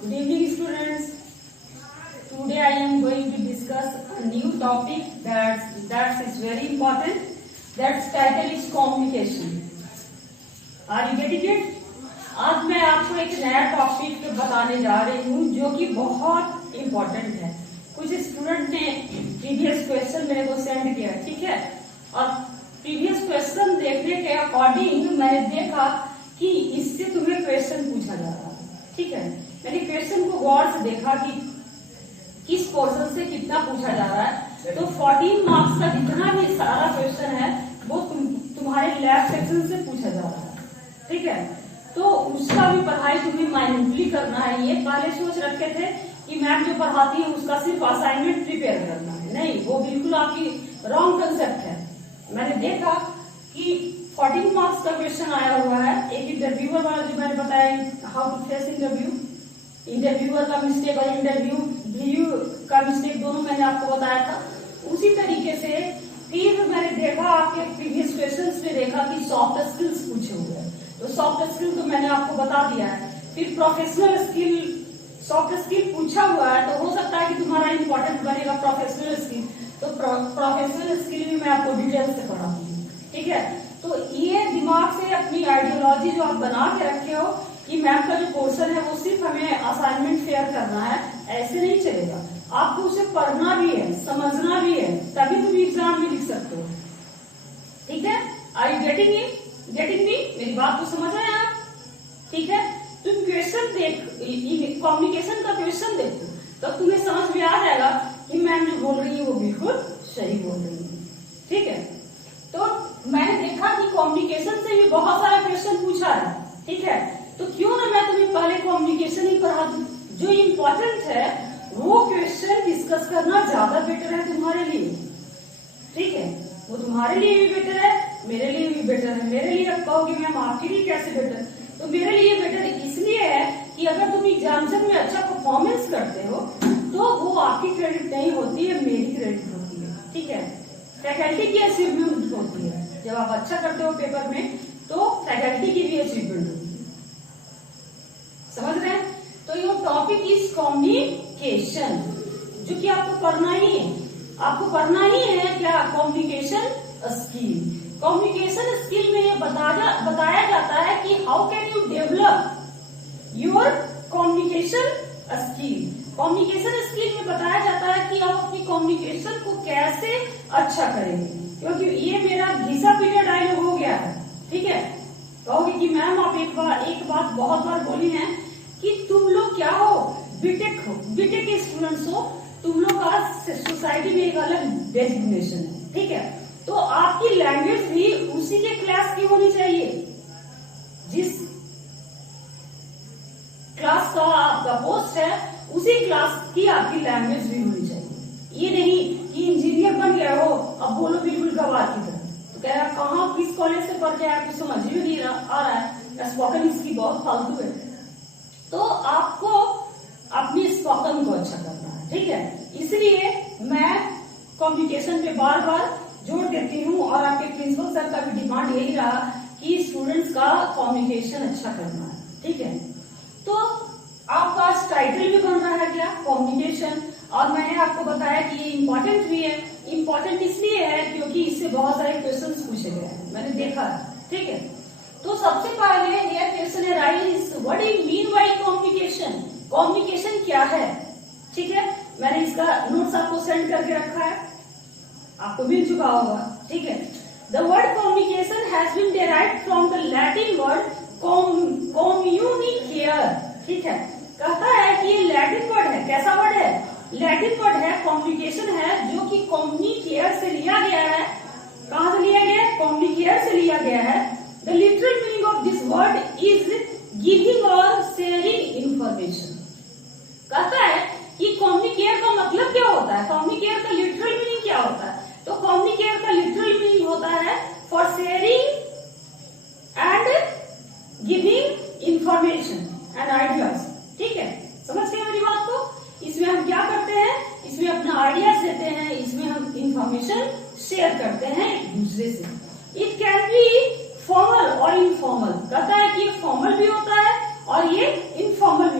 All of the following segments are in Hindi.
Good evening, students. Today I am going to discuss a new topic that is very important. That's title is communication. Are you getting it? आज मैं आपको एक नया टॉपिक बताने जा रही हूँ जो कि बहुत इम्पोर्टेंट है। कुछ स्टूडेंट ने प्रीवियस क्वेश्चन मेरे को सेंड किया, ठीक है, और प्रीवियस क्वेश्चन देखने के अकॉर्डिंग मैंने देखा कि इससे तुम्हें क्वेश्चन पूछा जा रहा है, ठीक है। मैंने क्वेश्चन को गौर से देखा कि किस पोर्शन से कितना पूछा जा रहा है, तो 14 मार्क्स का जितना भी सारा क्वेश्चन है वो तुम्हारे लैब सेक्शन से पूछा जा रहा है, ठीक है। तो उसका भी पढ़ाई तुम्हें माइन्यूटली करना है। ये पहले सोच रखे थे कि मैम जो पढ़ाती है उसका सिर्फ असाइनमेंट प्रिपेयर करना है, नहीं, वो बिल्कुल आपकी रॉन्ग कंसेप्ट है। मैंने देखा कि 14 मार्क्स का क्वेश्चन आया हुआ है। एक इंटरव्यूअर वाला जो मैंने बताया, how to face interview, interviewer का मिस्टेक और इंटरव्यू का मिस्टेक दोनों मैंने आपको बताया था। उसी तरीके से फिर मैंने देखा आपके प्रीवियस क्वेश्चंस में देखा कि सॉफ्ट स्किल्स पूछे हुए हैं, तो सॉफ्ट स्किल तो मैंने आपको बता दिया है। फिर प्रोफेशनल स्किल, सॉफ्ट स्किल पूछा हुआ है, तो हो सकता है कि तुम्हारा इंपॉर्टेंट बनेगा प्रोफेशनल स्किल, तो प्रोफेशनल स्किल भी मैं आपको डिटेल से पढ़ाऊंगी, ठीक है। तो ये दिमाग से अपनी आइडियोलॉजी जो आप बना के रखे हो कि मैम का जो पोर्शन है वो सिर्फ हमें असाइनमेंट फेयर करना है, ऐसे नहीं चलेगा। आपको उसे पढ़ना भी है, समझना भी है, तभी तुम एग्जाम में लिख सकते हो, ठीक है। Are you getting me? मेरी बात को समझ रहे हैं आप, ठीक है। तुम क्वेश्चन देख, कम्युनिकेशन का क्वेश्चन देखो, तब तुम्हें समझ में आ जाएगा कि मैम जो बोल रही है वो बिल्कुल सही बोल रही है, ठीक है। तो मैंने देखा कि कम्युनिकेशन से भी बहुत सारा क्वेश्चन पूछा है, ठीक है, तो क्यों ना मैं तुम्हें पहले कम्युनिकेशन ही पढ़ा दूं। जो इम्पोर्टेंट है वो क्वेश्चन डिस्कस करना ज्यादा बेटर है तुम्हारे लिए, ठीक है। वो तुम्हारे लिए भी बेटर है, मेरे लिए भी बेटर है। मेरे लिए आप कहोगे मैम आपके लिए कैसे बेटर, तो मेरे लिए बेटर इसलिए है कि अगर तुम एग्जामिनेशन में अच्छा परफॉर्मेंस करते हो तो वो आपकी क्रेडिट नहीं होती है, मेरी क्रेडिट होती है, ठीक है। फैकल्टी की अचीवमेंट होती है। जब आप अच्छा करते हो पेपर में तो फैकल्टी की भी अचीवमेंट होती है, समझ रहे हैं। तो ये टॉपिक इज कम्युनिकेशन, जो कि आपको पढ़ना ही है। आपको पढ़ना ही है क्या, कम्युनिकेशन स्किल। कम्युनिकेशन स्किल में ये बताया जाता है कि how can you develop your communication skill. Communication skill में बताया जाता है कि आप अपनी कम्युनिकेशन को कैसे अच्छा करेंगे, क्योंकि ये मेरा घिसा पीटा डायलॉग हो गया है, ठीक है। कहोगे कि मैम आप एक बात बहुत बार बोली है कि तुम लोग क्या हो, बीटेक हो, बीटेक के स्टूडेंट्स हो, तुम लोग का सोसाइटी में एक अलग डेजिग्नेशन है, ठीक है। तो आपकी लैंग्वेज भी उसी के क्लास की होनी चाहिए, जिस क्लास का आपका पोस्ट है उसी क्लास की आपकी लैंग्वेज भी होनी चाहिए। ये नहीं कि इंजीनियर बन गए हो अब बोलो बिल्कुल गवार की तरह, तो कह रहा कहाँ किस कॉलेज से पढ़ के आया कुछ समझ ही नहीं आ रहा है, स्पोकन इसकी बहुत फालतू है। तो आपको अपनी स्पोकन को अच्छा करना है, ठीक है। इसलिए मैं कम्युनिकेशन पे बार बार जोर देती हूँ, और आपके प्रिंसिपल सर का भी डिमांड यही रहा कि स्टूडेंट्स का कम्युनिकेशन अच्छा करना है, ठीक है। तो आपका टाइटल भी बन रहा है क्या, कम्युनिकेशन, और मैंने आपको बताया कि ये इम्पोर्टेंट भी है। इम्पोर्टेंट इसलिए है क्योंकि इससे बहुत सारे क्वेश्चंस पूछे गए हैं, मैंने देखा, ठीक है। तो सबसे पहले ये क्वेश्चन है rise, what do you mean by communication. Communication क्या है, ठीक है। मैंने इसका नोट्स आपको सेंड करके रखा है, आपको मिल चुका होगा, ठीक है। The word communication has been derived from the Latin word communicare, ठीक है। कहता है कि ये लैटिन वर्ड है, कैसा वर्ड है, लैटिन वर्ड है, कम्युनिकेशन है, जो कि कम्युनिकेयर से लिया गया है। कहां से लिया गया है, कम्युनिकेयर से लिया गया है। The literal meaning of this word is giving और शेयरिंग इंफॉर्मेशन। कहता है कि कम्युनिकेयर का मतलब क्या होता है, कम्युनिकेयर का लिटरल मीनिंग क्या होता है, तो कम्युनिकेयर का लिटरल मीनिंग होता है for sharing and giving information and ideas, ठीक है। समझ गए मेरी बात को। इसमें हम क्या करते हैं, इसमें अपना आइडियाज देते हैं, इसमें हम इंफॉर्मेशन शेयर करते हैं एक दूसरे से। इट कैन बी फॉर्मल और इनफॉर्मल। कहता है कि ये फॉर्मल भी होता है और ये इनफॉर्मल भी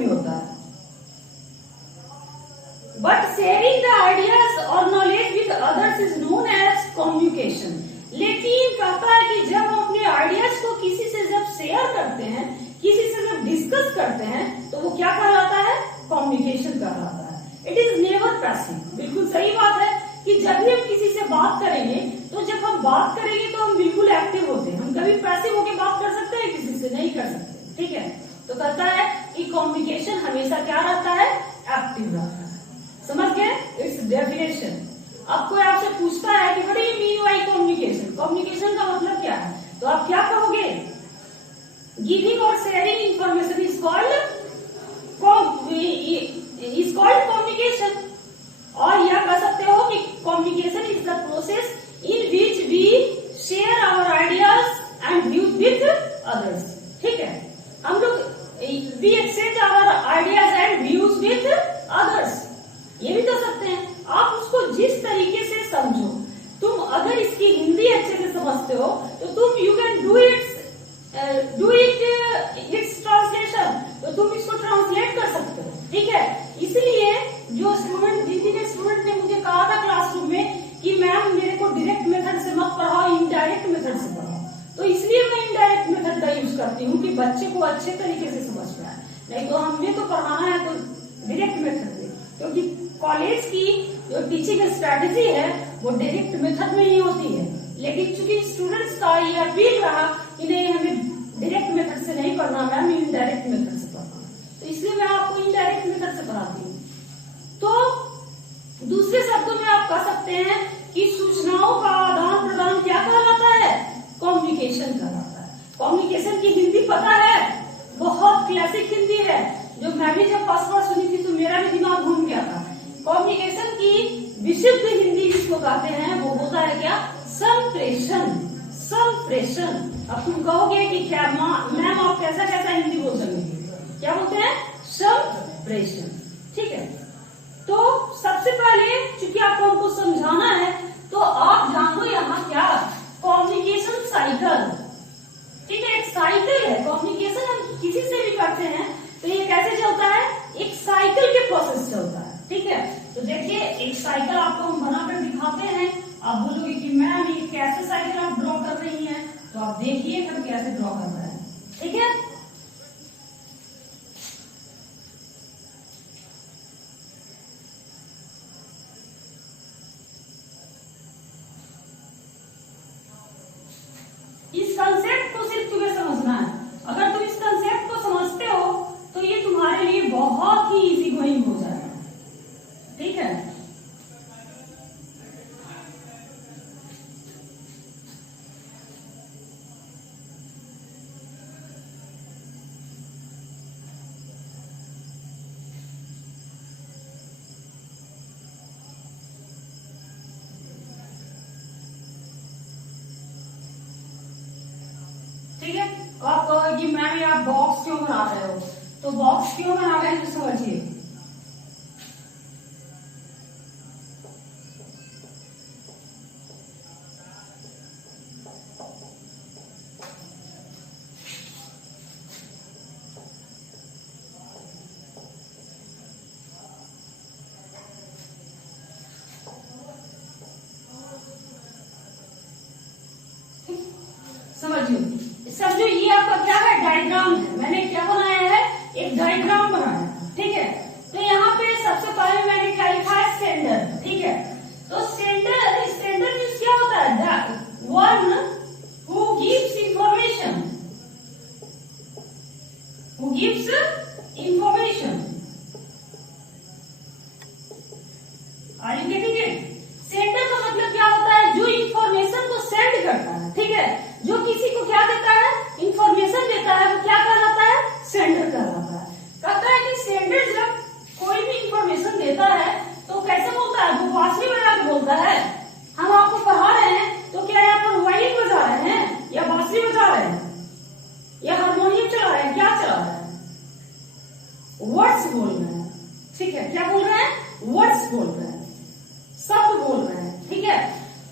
others is known as communication. लेकिन कहता है कि जब हम अपने आइडियाज को किसी से जब शेयर करते हैं, किसी से जब डिस्कस करते हैं, तो वो क्या कहलाता है? कम्युनिकेशन कहलाता है. It is never passive. बिल्कुल सही बात है कि जब भी हम किसी से बात करेंगे, तो जब हम बात करेंगे तो हम बिल्कुल एक्टिव होते हैं. हम कभी पैसिव होकर बात कर सकते हैं? किसी से नहीं कर सकते. ठीक है, तो कहता है कि कम्युनिकेशन हमेशा क्या रहता है? एक्टिव रहता है. समझ गए? It's definition. अब कोई आपसे पूछता है कि what do you mean by communication, communication का मतलब क्या है, तो आप क्या कहोगे? गिविंग और sharing information is called communication. और यह कह सकते हो कि communication is the process in which we share our ideas and views with others. ठीक है, हम लोग we exchange our ideas and views with others, ये भी कर सकते हैं. आप उसको जिस तरीके से समझो, तुम अगर इसकी हिंदी अच्छे से समझते हो तो तुम you can do it it's translation, तो तुम इसको ट्रांसलेट कर सकते हो. ठीक है, इसलिए जो स्टूडेंट ने मुझे कहा था क्लासरूम में कि मैम मेरे को डायरेक्ट मेथड से मत पढ़ाओ, इनडायरेक्ट मेथड से पढ़ाओ, तो इसलिए मैं इनडायरेक्ट मेथड का यूज करती हूँ कि बच्चे को अच्छे तरीके से समझ में आए. नहीं तो हमें तो पढ़ाना है तो डायरेक्ट मेथड से, क्योंकि कॉलेज की जो टीचिंग स्ट्रेटेजी है वो डायरेक्ट मेथड में ही होती है. लेकिन चूंकि स्टूडेंट्स का ये अपील रहा कि नहीं हमें डायरेक्ट मेथड से नहीं पढ़ना, मैम इनडायरेक्ट मेथड से पढ़ना, तो इसलिए मैं आपको इनडायरेक्ट मेथड से पढ़ाती हूँ. तो दूसरे शब्दों में आप कह सकते हैं कि सूचनाओं का आदान प्रदान क्या कहलाता है? कम्युनिकेशन कहलाता है. कम्युनिकेशन की हिंदी पता है? बहुत क्लासिक हिंदी है, जो मैं भी जब फर्स्ट बार सुनी थी तो मेरा भी दिमाग घूम गया था. कम्युनिकेशन की विशुद्ध हिंदी जिसको कहते हैं वो होता है क्या? संप्रेषण. संप्रेषण. अब तुम कहोगे कि क्या मैम आप कैसा कैसा हिंदी बोल सकते, क्या बोलते हैं? संप्रेषण. ठीक है, तो सबसे पहले चूंकि आपको हमको समझाना है तो आप जानो यहाँ क्या कम्युनिकेशन साइकिल. ठीक है, एक साइकिल है. कम्युनिकेशन हम किसी से भी करते हैं तो ये कैसे चलता है? एक साइकिल के प्रोसेस चलता है. ठीक है, तो देखिए एक साइकिल आपको हम बनाकर दिखाते हैं. आप बोलोगे कि मैम ये कैसे साइकिल आप ड्रॉ कर रही हैं, तो आप देखिए हम कैसे ड्रॉ कर रहे हैं. ठीक है, इस कंसेप्ट को सिर्फ तुम्हें समझना है. अगर तुम इस कंसेप्ट को समझते हो तो ये तुम्हारे लिए बहुत ही इजी गोइंग हो जाएगा. ठीक है, ठीक है. तो आप कहोगे कि मैम ये आप बॉक्स क्यों बना रहे हो, तो बॉक्स क्यों बना रहे हैं तो समझिए. समझो ये आपका क्या है? डायग्राम है. मैंने क्या बनाया है? एक डायग्राम बनाया. ठीक है, तो यहाँ पे सबसे पहले मैंने क्या लिखा है? सेंडर. ठीक है, तो सेंडर मीन्स क्या होता है? One who gives information. Who gives information. Are you getting it? Sender का मतलब क्या होता है? जो इंफॉर्मेशन को सेंड करता है. ठीक है, जो किसी को क्या देता है? इंफॉर्मेशन देता है, वो क्या कहलाता है? सेंडर कहलाता है. कहता है कि सेंडर जब कोई भी इंफॉर्मेशन देता है तो कैसे बोलता है? वो बांसुरी बजा के बोलता है. हम आपको पढ़ा रहे हैं तो क्या यहाँ पर वायलिन बजा रहे हैं या बांसुरी बजा रहे हैं या हारमोनियम चला रहे हैं? क्या चला रहे हैं? वर्ड्स बोल रहे हैं. ठीक है, क्या बोल रहे हैं? वर्ड्स बोल रहे हैं, शब्द बोल रहे हैं. ठीक है,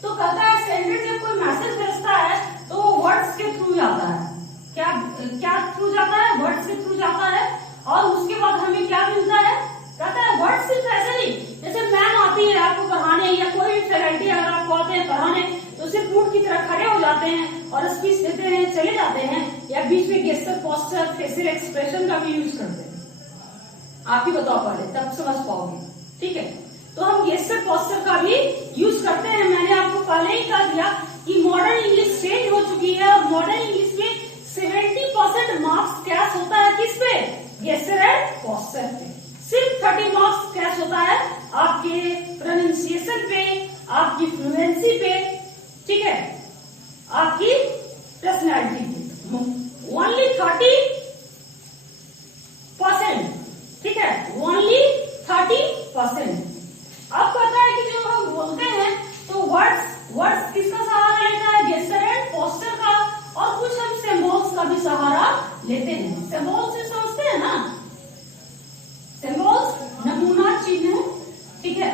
तो कहता है सेंडर जब कोई मैसेज भेजता है तो वो वर्ड्स के थ्रू जाता है. क्या थ्रू जाता है? वर्ड्स के थ्रू जाता है. और उसके बाद हमें क्या मिलता है? कहता है वर्ड्स सिर्फ ऐसे नहीं, जैसे मैम आती है आपको पढ़ाने या कोई भी फैकल्टी पोस्चर, फेशियल एक्सप्रेशन का भी यूज करते हैं। आप ही बताओ पहले, तब समझ पाओगे। ठीक है, तो हम गेस्चर पोस्चर का भी यूज करते हैं। मैंने आपको पहले ही कह दिया कि मॉडर्न इंग्लिश चेंज हो चुकी है और मॉडर्न इंग्लिश में 70% मार्क्स कैश होता है किस पे? गेस्चर एंड पोस्चर पे। सिर्फ 30 मार्क्स कैश होता है आपके प्रोनाउंसिएशन पे, आपकी फ्लुएंसी पे, ठीक है, आपकी पर्सनैलिटी पे। ओनली 30%, ठीक है, ओनली 30%। अब पता है कि जब हम बोलते हैं तो वर्ड्स किसका सहारा लेता है? गेस्चर एंड पोस्चर का, और कुछ हम सिंबल्स का भी सहारा लेते हैं। सिंबल्स से समझते हैं ना, सिंबल्स नमूना चिन्ह, ठीक है,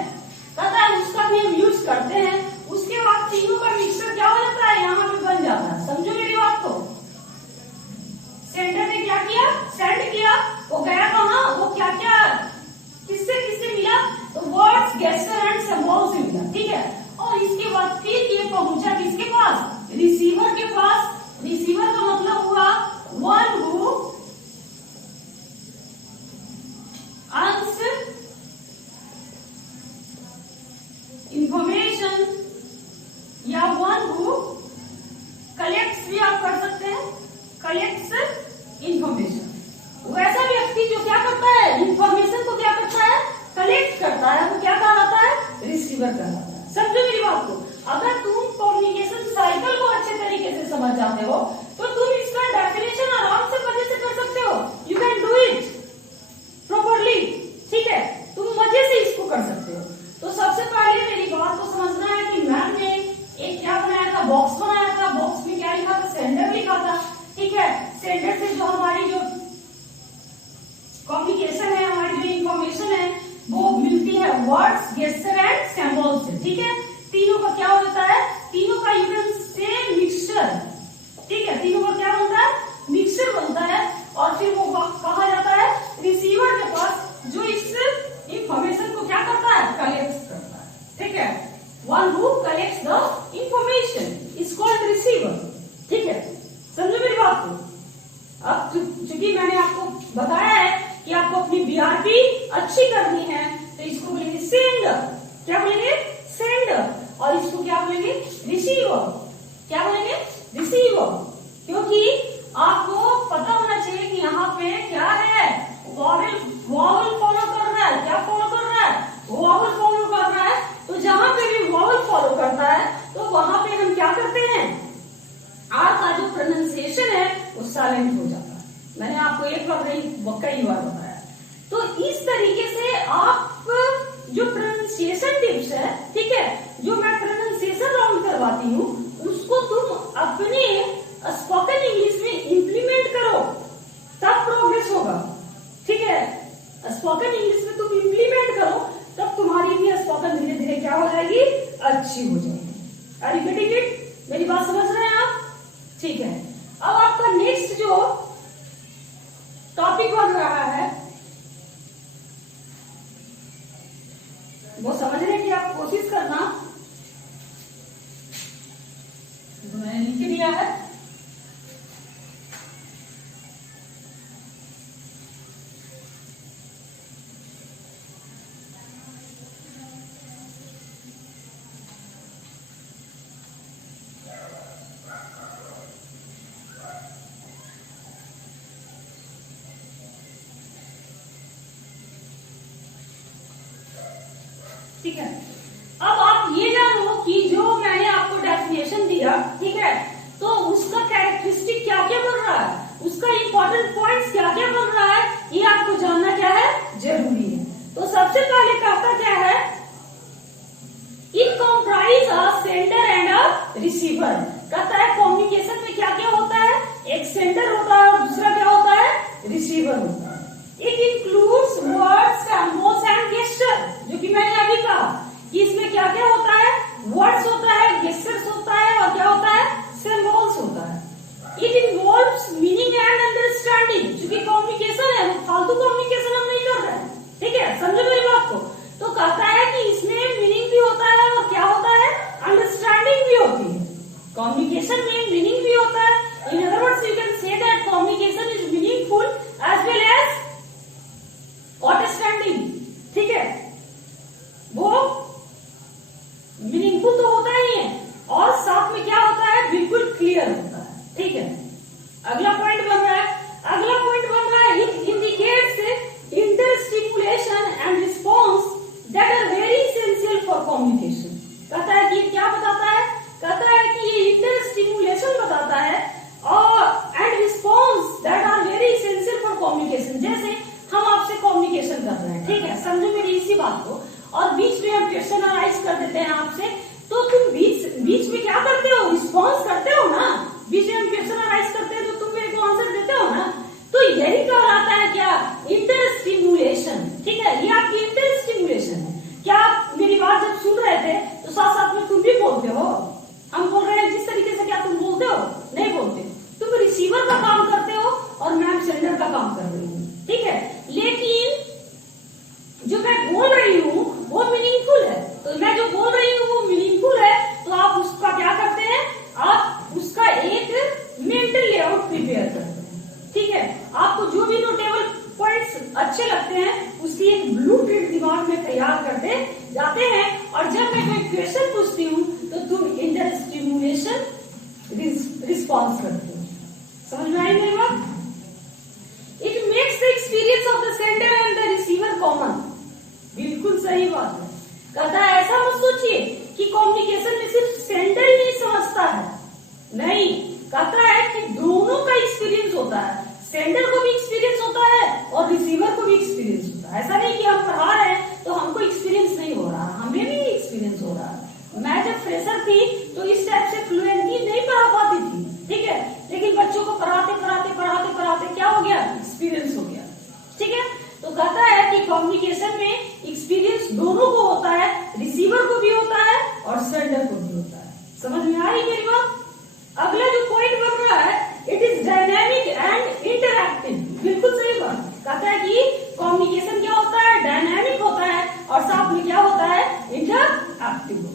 पता है, उसका भी हम यूज करते हैं। उसके बाद तीनों का मिक्सचर क्या हो जाता है? यहाँ पे बन जाता है। समझो मेरी बात को। सेंटर ने क्या किया? सेंड किया, वो गया कहाँ? वो क्या क्या किससे किससे मिला? तो वर्ड्स, गेस्चर एंड सिंबल से मिला, ठीक है। और इसके बाद फिर ये पहुंचा किसके पास? रिसीवर के पास। रिसीवर का मतलब हुआ वन हु आंस इंफॉर्मेशन, या वन हु कलेक्ट्स, भी आप कर सकते हैं, कलेक्ट्स इंफॉर्मेशन। वैसा व्यक्ति जो क्या करता है? इंफॉर्मेशन को क्या करता है? कलेक्ट करता है, वो क्या कहलाता है? रिसीवर कहलाता है। समझो मेरी बात को। अगर तुम कम्युनिकेशन साइकिल को अच्छे तरीके से समझ जाते हो तो तुम इसका डेफिनेशन आराम से मजे से कर सकते हो। You can do it properly, ठीक है, तुम मजे से इसको कर सकते हो। तो सबसे पहले मेरी बात को समझना है कि मैम ने एक क्या बनाया था? बॉक्स बनाया था। बॉक्स में क्या लिखा था? सेंडर लिखा था, ठीक है। सेंडर से जो हमारी जो कम्युनिकेशन है, हमारी जो इंफॉर्मेशन है, वो मिलती है वर्ड्स, गेस्चर एंड सिंबल्स से, ठीक है। तीनों का क्या हो जाता है? तीनों का यू कैन से मिक्सचर, ठीक है, तीनों का क्या बनता है? मिक्सचर बनता है। और फिर वो कहा जाता है रिसीवर के पास, जो इस इंफॉर्मेशन को क्या करता है? कलेक्ट करता है, ठीक है। One who collects the information is called receiver, ठीक है। समझो मेरी बात को। अब चूंकि मैंने आपको बताया है कि आपको अपनी बीआरपी अच्छी करनी है, तो इसको बोलेंगे सेंडर। क्या बोलेंगे? सेंडर। और इसको क्या बोलेंगे? रिसीवर। क्या बोलेंगे? रिसीवर। क्योंकि आपको पता होना चाहिए कि यहाँ पे क्या है? वॉवल फॉलो कर रहा है। क्या फॉलो कर रहा है? वॉवल फॉलो कर रहा है। तो जहां पे भी वॉवल फॉलो करता है तो वहां पे हम क्या करते हैं? आर का जो प्रोनाउंसिएशन है वो साइलेंट हो जाता है। मैंने आपको एक बार नहीं कई बार बताया। तो इस तरीके से आप जो प्रोनाउंसिएशन टिप्स है, ठीक है, जो मैं प्रोनाउंसिएशन राउंड करवाती हूँ, उसको तुम अपने स्पोकन इंग्लिश में इंप्लीमेंट करो, तब प्रोग्रेस होगा, ठीक है। स्पोकन इंग्लिश में तुम इंप्लीमेंट करो, तब तुम्हारी भी स्पोकन धीरे धीरे क्या हो जाएगी? अच्छी हो जाएगी। Are you getting it? मेरी बात समझ रहे हैं आप? ठीक है। अब आपका नेक्स्ट जो टॉपिक बन रहा है वो समझने की आप कोशिश करना। मैंने लिख दिया है। ठीक है, अब आप ये जानो कि जो मैंने आपको डेफिनेशन दिया, ठीक है, तो उसका कैरेक्टरिस्टिक क्या क्या बन रहा है, उसका इंपॉर्टेंट पॉइंट्स क्या क्या बन रहा है, ये आपको जानना क्या है? जरूरी है। तो सबसे पहले कहता क्या है? It comprise a sender and a receiver. कहता है कम्युनिकेशन में क्या क्या होता है? एक सेंडर होता है और दूसरा क्या होता है? रिसीवर होता है। It includes words, symbols and gesture, जो कि मैंने अभी कहा कि इसमें क्या क्या होता है? वर्ड्स होता है, गेस्चर्स होता है, और क्या होता है? सिंबल्स होता है। It involves meaning and understanding. क्योंकि कम्युनिकेशन है, फालतू कम्युनिकेशन हम नहीं बात को, और बीच में हम क्वेश्चन अराइज कर देते हैं आपसे, तो तुम बीच में क्या करते हो, रिस्पॉन्स करते हो ना। बीच में हम क्वेश्चन अराइज करते हैं तो तुम मेरे को आंसर देते हो ना। तो यही कहलाता है क्या, इंटर स्टिमुलेशन। ठीक है, ये आपकी इंटर स्टिमुलेशन है। क्या आप मेरी बात जब सुन रहे थे तो साथ साथ में तुम भी बोलते हो? हम बोल रहे हैं जिस तरीके से, क्या तुम बोलते हो? नहीं बोलते। तुम रिसीवर का काम करते हो और मैं सेंडर का काम कर रही हूँ। ठीक है, लेकिन जो मैं बोल रही हूँ वो मीनिंगफुल है। तो मैं जो बोल रही हूँ वो मीनिंगफुल है, तो आप उसका क्या करते हैं, आप उसका एक मेंटल लेआउट प्रिपेयर करते हैं। ठीक है, आपको जो भी नोटेबल पॉइंट्स अच्छे लगते हैं उसकी एक ब्लूप्रिंट दिमाग में तैयार करते जाते हैं, और जब मैं कोई क्वेश्चन पूछती हूँ तो तुम इंटर स्टिमुलेशन रिस्पॉन्स करते हो। समझ में आई मेरी बात? It makes the experience of the sender and the receiver common. बिल्कुल सही बात है। कहता है ऐसा मत सोचिए कि कम्युनिकेशन में सिर्फ सेंडर ही नहीं समझता है, नहीं, कहता है कि दोनों का एक्सपीरियंस होता है। सेंडर को भी एक्सपीरियंस होता है और रिसीवर को भी एक्सपीरियंस होता है। ऐसा नहीं कि हम पढ़ा रहे हैं तो हमको एक्सपीरियंस नहीं हो रहा, हमें भी एक्सपीरियंस हो रहा है। मैं जब फ्रेशर थी तो इस टाइप से फ्लुएंटली नहीं पढ़ा पाती थी। ठीक है, लेकिन बच्चों को पढ़ाते क्या हो गया, एक्सपीरियंस हो गया। ठीक है, तो कहता है कि कम्युनिकेशन में एक्सपीरियंस दोनों को होता है, रिसीवर को भी होता है और सेंडर को भी होता है। समझ में आ रही मेरी बात? अगला जो पॉइंट बन रहा है, it is dynamic and interactive. बिल्कुल सही बात। कहता है कि कम्युनिकेशन क्या होता है, डायनामिक होता है, और साथ में क्या होता है, इंटरएक्टिव होता है।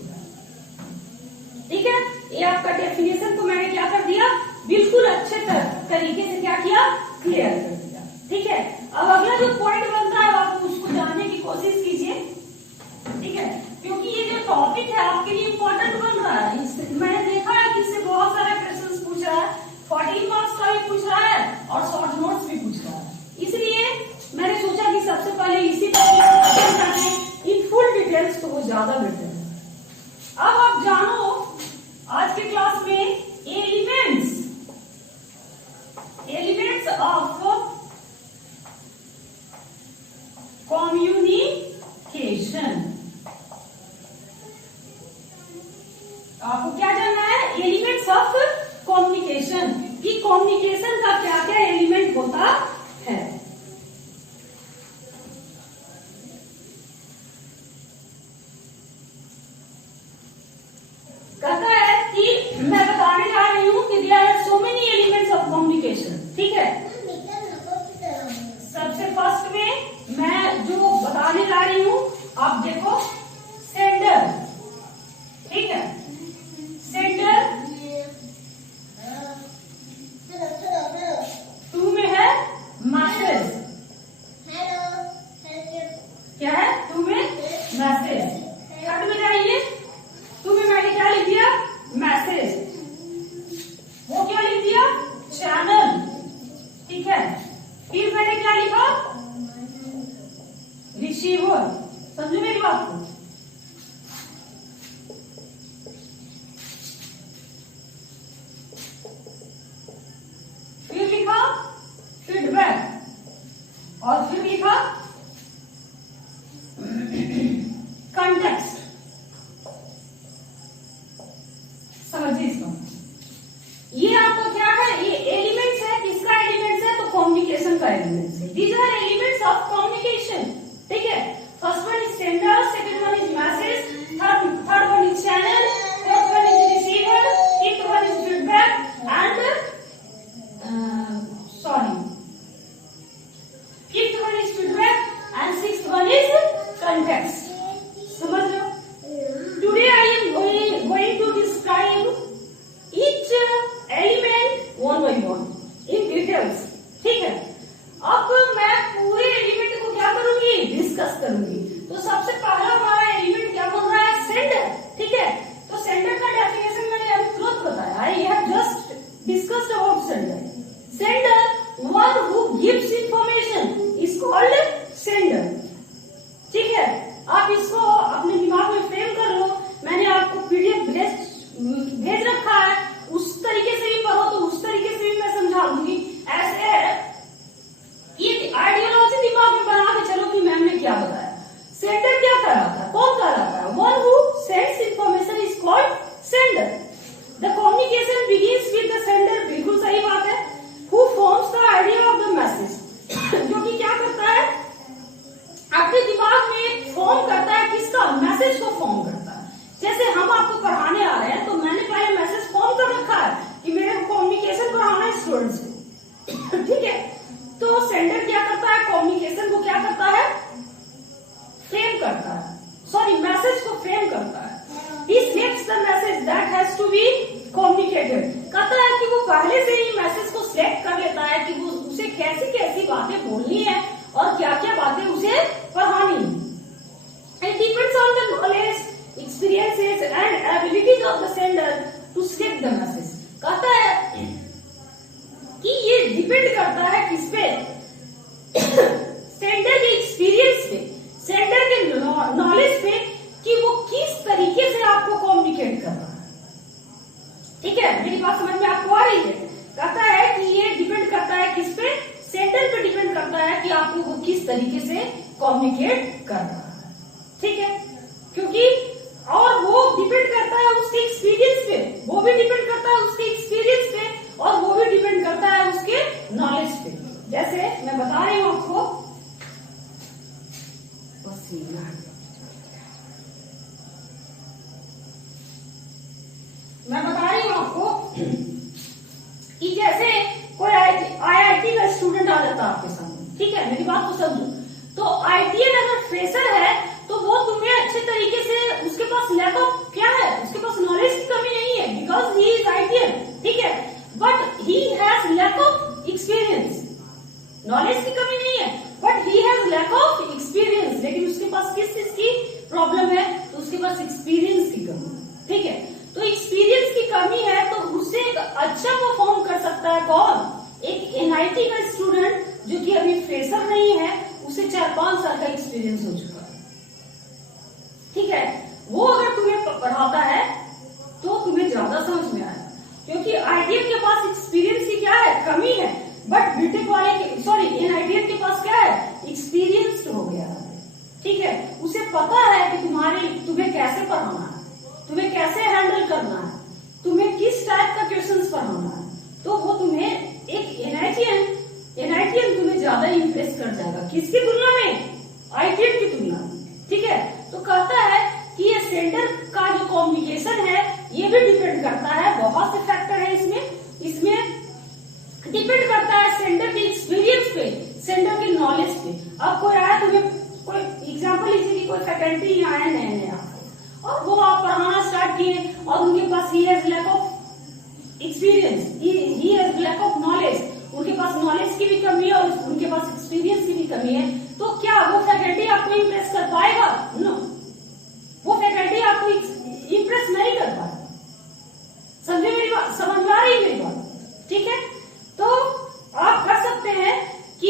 ठीक है, ये आपका डेफिनेशन को मैंने क्या कर दिया, बिल्कुल अच्छे तरीके से क्या किया, क्लियर कर दिया। ठीक है, अब अगला जो पॉइंट बनता है आप उसको जानने की कोशिश कीजिए। ठीक है, क्योंकि ये जो टॉपिक है आपके लिए इम्पोर्टेंट बन रहा है। मैंने देखा है कि इससे बहुत सारे क्वेश्चन पूछ रहा है, 14 मार्क्स का भी पूछ रहा है और शॉर्ट नोट्स भी पूछ रहा है। इसलिए मैंने सोचा कि सबसे पहले इसी टॉपिक इन फुल डिटेल्स, तो वो ज्यादा बेटर है। अब आप जानो आज के क्लास में एलिमेंट्स ऑफ कम्युनिकेशन। आपको क्या जानना है, एलिमेंट्स ऑफ कम्युनिकेशन, कि कम्युनिकेशन का क्या क्या एलिमेंट होता है। कहता है कि मैं बताने जा रही हूं कि there are so many elements of communication. ठीक है, सबसे फर्स्ट में मैं जो बताने जा रही हूं, आप देखो, सेंडर। ठीक है, सेंडर 2 में है मैसेज। क्या है 2 में, मैसेज। 3rd में जाइए, 2 में मैंने क्या लिख दिया, मैसेज। वो क्या लिख दिया, चैनल। ठीक है, फिर मैंने क्या लिखा, रिसीवर। समझो मेरी बात को? फिर लिखा फीडबैक और फिर लिखा कंटेक्स्ट। समझिए इसको। ये आपको क्या है, ये एलिमेंट्स है, किसका एलिमेंट्स है, तो कम्युनिकेशन का एलिमेंट्स है। These are elements of communication. ठीक है, first one is sender, second one is message, third one is channel, fourth one is receiver, fifth one is feedback and fifth one is feedback and sixth one is context. समझ लो? Today I am going to describe each element one by one in details. ठीक है? अब मैं पूरे एलिमेंट को क्या करूंगी, डिस्कस करूंगी। तो सबसे पहला हमारा एलिमेंट क्या बोल रहा है, सेंडर। ठीक है, तो सेंडर का डेफिनेशन मैंने अभी तुरंत बताया। I have just discussed about sender. Sender, one who gives information, is called sender. ठीक है, आप इसको अपने दिमाग में फ्रेम कर लो। मैंने आपको पीडीएफ भेज रखा है, उस तरीके से भी पढ़ो तो उस तरीके से भी मैं समझा दूंगी। ऐसे ये आइडियोलॉजी दिमाग में बना के चलो कि मैम ने क्या बताया। सेंडर क्या अपने दिमाग में फॉर्म करता है, किसका, मैसेज को फॉर्म करता है। जैसे हम आपको पढ़ाने आ रहे हैं तो मैंने पहले मैसेज फॉर्म कर रखा है कि मेरे को कम्युनिकेशन पढ़ाना है स्टूडेंट्स को, ठीक है। तो सेंडर क्या करता है, कम्युनिकेशन को क्या करता है, फ्रेम करता है, सॉरी मैसेज को फ्रेम करता है। He selects the message that has to be communicated। कहता है कि वो पहले से ही मैसेज को सिलेक्ट कर लेता है कि वो उसे कैसी कैसी बातें बोलनी है और क्या क्या बातें उसे पढ़ानी है। It depends on the knowledge, experiences and abilities of the sender to select the message। कहता है कि ये डिपेंड करता है किस पे, सेंडर के एक्सपीरियंस पे, सेंडर के नॉलेज पे कि वो किस तरीके से आपको कम्युनिकेट कर रहा है। ठीक है, मेरी बात समझ में आपको आ रही है। कहता है कि ये डिपेंड करता है किस पे, सेंडर पे डिपेंड करता है कि आपको वो किस तरीके से कम्युनिकेट कर रहा है। ठीक है, क्योंकि और वो डिपेंड करता है उसके एक्सपीरियंस पे, वो भी डिपेंड करता है उसके एक्सपीरियंस पे और वो भी डिपेंड करता है उसके नॉलेज पे। जैसे मैं बता रही हूं आपको, मैं बता रही हूं आपको कि जैसे कोई आईआईटी का स्टूडेंट आ जाता है आपके सामने, ठीक है, मेरी बात को समझो। तो आईटीएन अगर फ्रेशर है तो वो तुम्हें अच्छे तरीके से, उसके पास लैक ऑफ क्या है, उसके पास नॉलेज की कमी नहीं है, बिकॉज ही इज आईटीएन, ठीक है, but he has lack of experience. Knowledge की कमी नहीं है but he has lack of experience, लेकिन उसके पास किस चीज की प्रॉब्लम है, तो उसके पास एक्सपीरियंस की कमी है। ठीक है, तो एक्सपीरियंस की कमी है तो उससे एक अच्छा परफॉर्म कर सकता है कौन, एक एनआईटी का स्टूडेंट जो कि अभी फ्रेशर नहीं है, उसे 4-5 साल का एक्सपीरियंस हो चुका है। ठीक है, वो अगर तुम्हें पढ़ाता है तो तुम्हें ज्यादा समझ में आएगा, क्योंकि आईटीएन के पास एक्सपीरियंस की क्या है, कमी है, बट बीटेक वाले के, सॉरी एनआईटीएन के पास क्या है, एक्सपीरियंस हो गया है। ठीक है, उसे पता है कि तुम्हें कैसे पढ़ाना है, तुम्हें कैसे हैंडल करना है, तुम्हें किस टाइप का क्वेश्चंस पढ़ाना है, तो वो तुम्हें एक एनआईटीएन तुम्हें ज्यादा इंप्रेस कर जाएगा, किसकी तुलना में, आईटीएन की तुलना में। ठीक है, तो कहता है कि ये सेंडर का जो कम्युनिकेशन है ये भी डिपेंड करता है, बहुत से फैक्टर है इसमें डिपेंड करता है सेंडर के एक्सपीरियंस पे, सेंडर के नॉलेज पे। अब कोई आया, तुम्हें कोई एग्जांपल लीजिए कि कोई फैकल्टी आया नए आपको और वो आप पढ़ाना स्टार्ट किए और उनके पास he has lack of experience, he has lack of knowledge, उनके पास नॉलेज की भी कमी है और उनके पास एक्सपीरियंस की भी कमी है, तो क्या वो फैकल्टी आपको इम्प्रेस कर पाएगा? नो, वो फैकल्टी आपको इम्प्रेस नहीं कर पाएगा। समझे मेरी बात, समझ में आ रही है मेरी बात? ठीक है, तो आप कर सकते हैं कि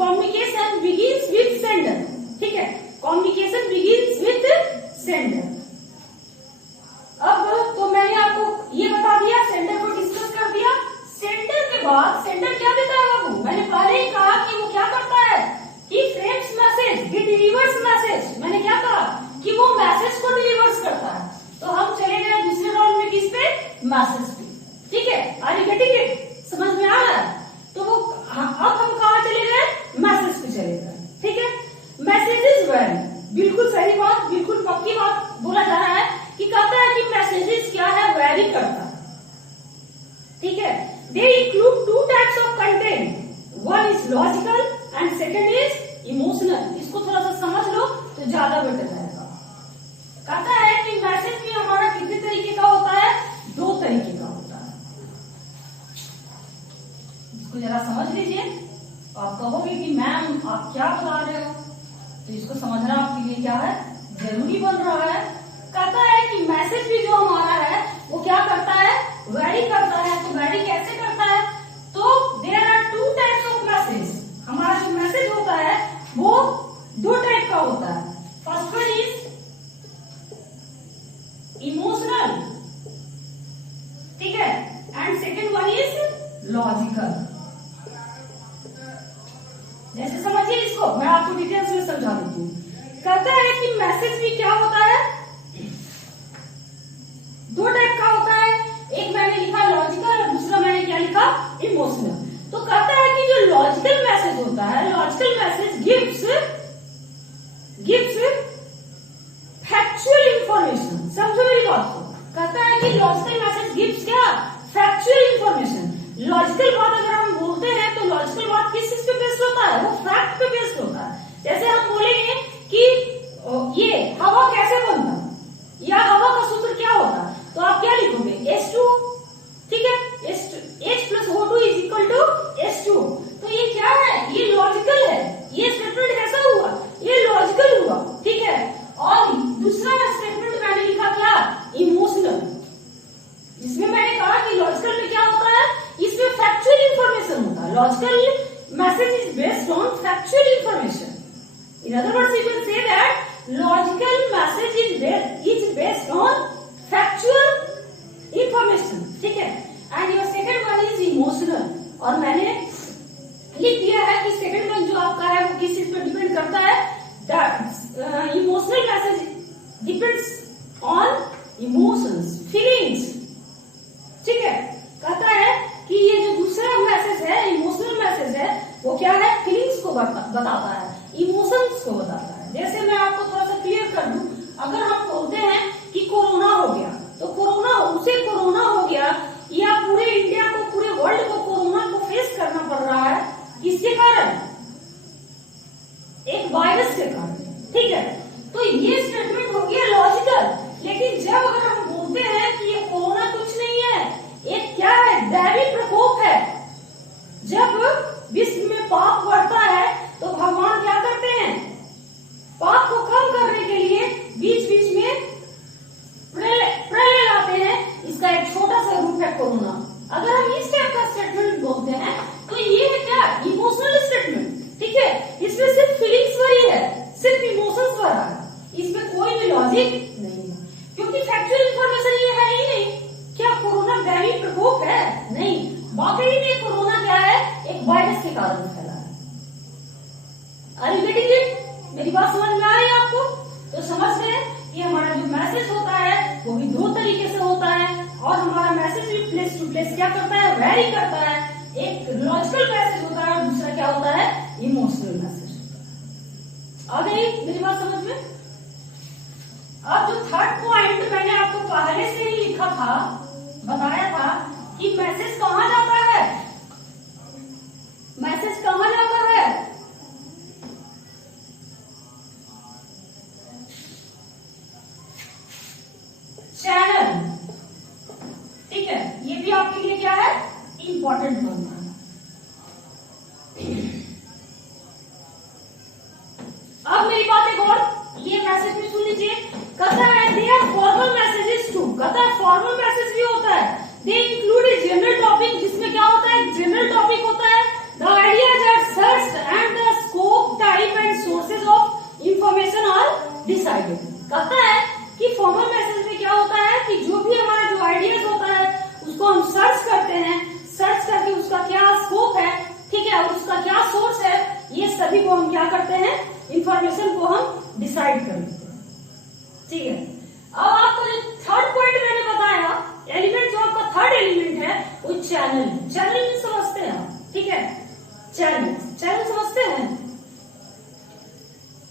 कम्युनिकेशन बिगिंस विथ सेंडर। ठीक है, कम्युनिकेशन बिगिंस विथ सेंडर। अब तो मैंने आपको ये बता दिया, सेंडर को डिस्कस कर दिया। सेंडर के बाद सेंडर क्या देता है बाबू, मैंने पहले ही कहा कि वो क्या करता है, he frames message, he delivers message. मैंने क्या कहा कि वो मैसेज को डिलीवर्स करता है। तो हम चले गए दूसरे राउंड में किस पे, मैसेज पे। ठीक है, आर यू गेटिंग इट, समझ में आ रहा है? तो वो अब हम कहाँ चले गए, मैसेज पे चले गए। ठीक है, मैसेजेस वैरी, बिल्कुल सही बात, बिल्कुल पक्की बात बोला जा रहा है कि कहता है कि मैसेजेस क्या है, वैरी करता है। ठीक है, they include 2 types of content, one is logical and second is emotional. इसको थोड़ा सा समझ लो तो ज्यादा बेटर रहेगा। कहता है कि मैसेज भी हमारा कितने तरीके का होता है, 2 तरीके का होता है। इसको जरा समझ लीजिए। आप कहोगे कि मैम आप क्या बता रहे हो, तो इसको समझना आपके लिए क्या है, जरूरी बन रहा है। कहता है कि मैसेज भी जो हमारा है वो क्या करता है, वैरी करता है। तो वैरी कैसे करता है, तो there are 2 types of message. हमारा जो मैसेज होता है वो 2 टाइप का होता है। फर्स्ट वन इज इमोशनल, ठीक है, and second one is logical. जैसे समझिए इसको, मैं आपको डिटेल्स में समझा देती हूँ। कहता है कि मैसेज भी क्या होता है, 2 टाइप का होता है। एक मैंने लिखा लॉजिकल और दूसरा मैंने क्या लिखा, इमोशनल। लॉजिकल बात किस चीज पे बेस्ड होता है? वो फैक्ट पे बेस्ड होता है। जैसे हम बोलेंगे कि ये हवा कैसे बनता या हवा का सूत्र क्या होता, तो आप क्या लिखोगे? H2, ठीक है, H plus O2 is equal to H2। तो ये क्या है? ये लॉजिकल है। ये स्टेटमेंट कैसा हुआ? ये लॉजिकल हुआ, ठीक है। और दूसरा स्टेटमेंट मैंने लिखा क्या? इमोशनल, जिसमें मैंने कहा कि लॉजिकल में क्या होता है? इसमें फैक्चुअल इंफॉर्मेशन होता है। Logical message is based on factual information. In other words you can say that logical message is based on factual information, ठीक है। And your second one is emotional, और मैंने लिख दिया है कि सेकंड वन जो आपका है वो किस चीज पर डिपेंड करता है? That emotional message depends on emotions, feelings, ठीक है। कहता है कि ये जो दूसरा मैसेज है, इमोशनल मैसेज है, वो क्या है? फीलिंग्स को बताता है, इमोशंस को बताता है। जैसे मैं आपको थोड़ा सा क्लियर कर दूं, अगर हम बोलते हैं कि कोरोना हो गया, तो उसे कोरोना हो गया, या पूरे इंडिया को, पूरे वर्ल्ड को कोरोना को फेस करना पड़ रहा है, किसके कारण? एक वायरस के कारण, ठीक है। तो ये स्टेटमेंट हो गया लॉजिकल। लेकिन जब अगर हम बोलते हैं कि ये कोरोना कुछ नहीं है, एक क्या है? दैवी प्रकोप है। जब विश्व में पाप बढ़ता है तो भगवान क्या करते हैं? पाप को कम करने के लिए बीच बीच में प्रलय लाते हैं। इसका एक छोटा सा रूप है कोरोना। अगर हम इस टाइप का स्टेटमेंट बोलते हैं तो ये है क्या? इमोशनल स्टेटमेंट, ठीक है। इसमें सिर्फ फीलिंग्स भरी है, सिर्फ इमोशंस भरा है, इसमें कोई भी लॉजिक नहीं है, क्योंकि फैक्चुअल इंफॉर्मेशन ये है ही नहीं। क्या कोरोना दैवी प्रकोप है? नहीं, वाकई में कोरोना क्या है? एक वायरस के कारण फैला है। Are you getting it? मेरी बात समझ में आ रही है आपको? तो समझ गए कि हमारा जो मैसेज होता है वो भी दो तरीके से होता है, और हमारा मैसेज भी प्लेस टू प्लेस क्या करता है? वेरी करता है। एक लॉजिकल मैसेज होता है और दूसरा क्या होता है? Emotional message. आ गई मेरी बात समझ में? अब जो थर्ड पॉइंट मैंने आपको पहले से ही लिखा था, बताया था कि मैसेज कहां जाता है? मैसेज कहां जाता है? चैनल, ठीक है। ये भी आपके लिए क्या है? इंपॉर्टेंट बनना है। अब मेरी बात एक और, ये मैसेज भी सुन लीजिए। कहता है they are formal messages too, कहता है फॉर्मल मैसेज भी होता है। They include a general topic, जिसमें क्या होता है? जनरल टॉपिक होता है। The ideas are searched and the scope, type and sources of information are decided. कहता है कि फॉर्मल मैसेज में क्या होता है कि जो भी हमारा जो आइडियाज होता है उसको हम सर्च करते हैं, सर्च करके उसका क्या स्कोप है, ठीक है, और उसका क्या सोर्स है, ये सभी को हम क्या करते हैं? इंफॉर्मेशन को हम डिसाइड कर लेते हैं, ठीक है। अब आपको जो थर्ड पॉइंट मैंने बताया, एलिमेंट जो आपका थर्ड एलिमेंट है वो चैनल। चैनल भी समझते हैं, ठीक है। चैनल समझते हैं?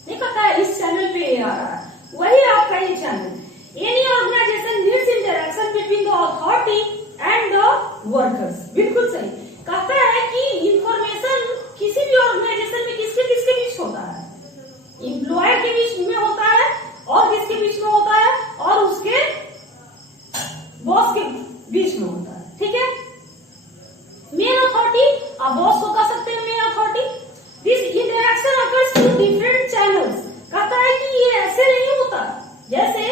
नहीं पता है इस चैनल पे आ रहा है, वही आपका ये channel. Any organisation needs interaction between the authority and the workers. बिल्कुल सही। कहता है कि इंफॉर्मेशन किसी भी ऑर्गेनाइजेशन में किसके किसके बीच होता है? एम्प्लॉयर के बीच में होता है, और किसके बीच में होता है? और उसके बॉस के बीच में होता है, ठीक है। मेन अथॉरिटी, आप बॉस को कह सकते हैं main authority. This interaction occurs through different channels. कहता है कि ये ऐसे नहीं होता जैसे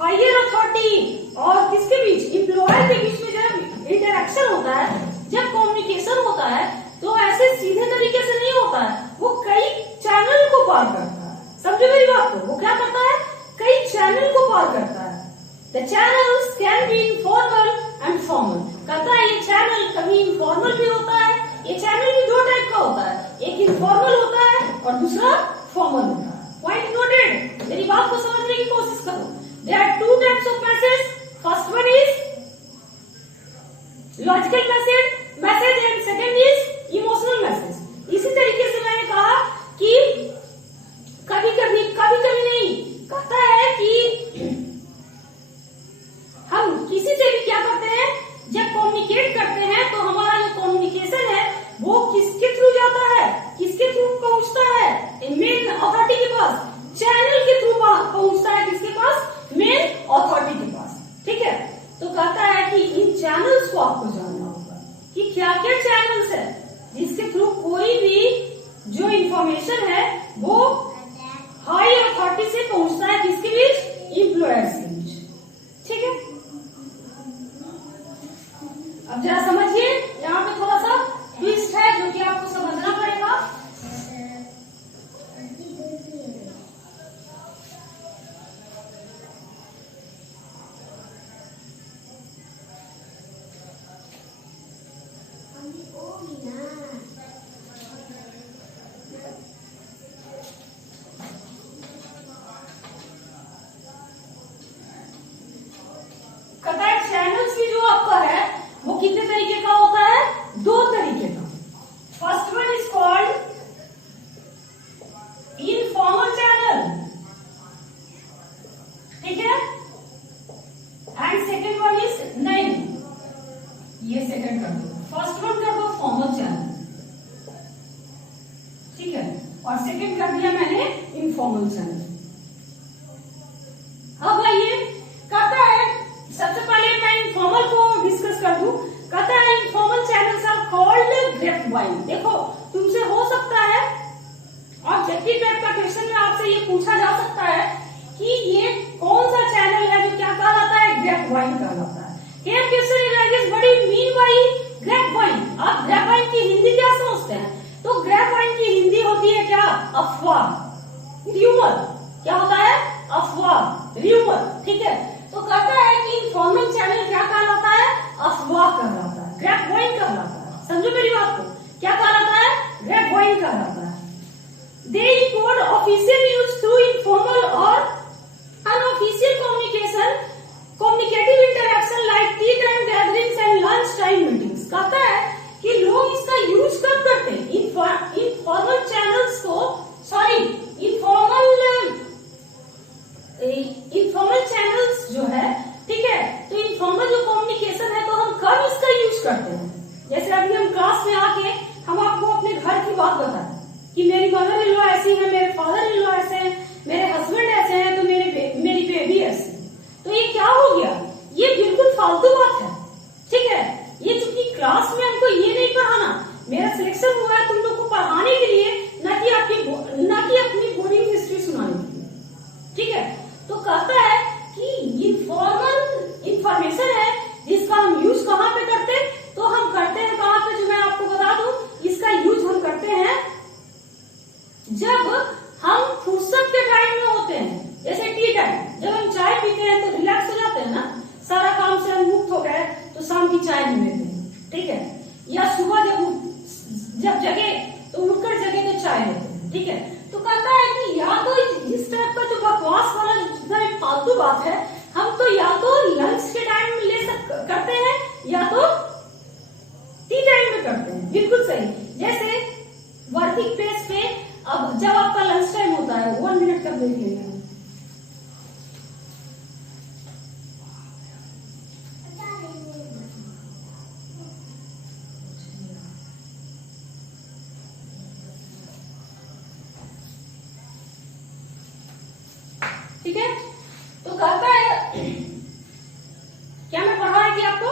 हायर अथॉरिटी और किसके बीच? एम्प्लॉयर के बीच में जब इंटरेक्शन होता है, जब कम्युनिकेशन होता है, तो ऐसे सीधे तरीके से नहीं होता है, वो कई चैनल को पार करता है। समझो मेरी बात को? वो क्या करता है? कई चैनल को पार करता है। The channels can be informal and formal. कहता है ये चैनल कभी इनफॉर्मल भी होता है। ये चैनल भी दो टाइप का होता है, एक इनफॉर्मल होता है और दूसरा फॉर्मल होता है। Point noted? मेरी बात को समझने की कोशिश करो। There are two types of message. First one is logical message and second is emotional message. इसी तरीके से मैंने कहा कि कभी कभी नहीं, कहता है कि हम किसी से भी क्या करते हैं? जब कम्युनिकेट करते हैं तो हमारा जो कम्युनिकेशन है वो किसके चैनल्स है जिसके थ्रू कोई भी जो इंफॉर्मेशन है वो हाई अथॉरिटी से पहुंचता है, किसके बीच? इंप्लॉयर्स के बीच। ठीक है, अब जरा समझिए, यहाँ पे थोड़ा सा ट्विस्ट है जो कि आपको समझना पड़ेगा। चैनल्स की जो आपका है वो कितने तरीके का होता है? 2 तरीके का। First one is called informal channel, ठीक है, एंड सेकेंड वन इज, नहीं ये सेकेंड कर दो, फर्स्ट वन कर दो फॉर्मल चैनल, ठीक है, और सेकेंड कर दिया मैंने इनफॉर्मल चैनल। अब आइए, कहता है सबसे पहले मैं इनफॉर्मल को डिस्कस कर दूं। कहता है informal channels are called grapevine. देखो, तुमसे हो सकता है ऑब्जेक्टिव टाइप का क्वेश्चन में आपसे ये पूछा जा सकता है कि ये कौन सा चैनल है जो क्या कहलाता है? ग्रेपवाइन कहलाता है। Here question arises, what do you mean by grapevine? आप ग्रेपवाइन की हिंदी क्या समझते हैं? तो ग्रेपवाइन की हिंदी होती है क्या? अफवाह, र्यूमर। क्या होता है? अफवाह, र्यूमर, ठीक है। तो कहता है कि इनफॉर्मल चैनल क्या कहलाता है? अफवाह कहलाता है, ग्रेपवाइन कहलाता है। समझो मेरी बात को, क्या कहलाता है? ग्रेपवाइन कहलाता है। They record official news through informal or unofficial communicative interaction like tea time gatherings and lunch time meetings। कहता है कि लोग इसका यूज कब करते हैं? इनफॉर्मल चैनल्स को, इनफॉर्मल चैनल्स जो है, ठीक है, तो इनफॉर्मल जो कम्युनिकेशन है तो हम कब इसका यूज करते हैं? जैसे अभी हम क्लास में आके हम आपको अपने घर की बात बताएं कि मेरी मदर इन लॉ ऐसी है, मेरे फादर इन लॉ ऐसे हैं, मेरे हस्बैंड ऐसे हैं, तो मेरी बेबी ऐसी। तो ये क्या हो गया? ये बिल्कुल फालतू बात है, ठीक है। ये चूंकि क्लास में हमको ये नहीं पढ़ाना, मेरा सिलेक्शन हुआ है तुम लोग को पढ़ाने के लिए, ना कि अपनी बोरिंग हिस्ट्री सुनाने के लिए, ठीक है। तो कहता है कि इनफॉर्मल इंफॉर्मेशन है जिसका हम यूज कहाँ पे करते हैं? तो हम करते हैं कहाँ पे, जो मैं आपको बता दूं, इसका यूज हम करते हैं जब हम फुर्सत के टाइम में होते हैं, जैसे टी टाइम। जब हम चाय पीते हैं तो रिलैक्स हो जाते हैं ना, सारा काम से हम मुक्त हो गए, तो शाम की चाय नहीं लेते हैं, ठीक है। या सुबह जब जगे तो उठकर जगे तो चाय लेते हैं, ठीक है। तो कहता है कि या तो इस टाइप का जो बकवास वाला जितना फालतू बात है, हम तो या तो लंच के टाइम में करते हैं या तो टी टाइम में करते हैं, बिल्कुल सही। जैसे वर्किंग प्लेस पे अब जब आपका लंच टाइम होता है, 1 मिनट का ब्रेक लेंगे, ठीक है। तो कहता है, क्या मैं पढ़ा रही थी आपको?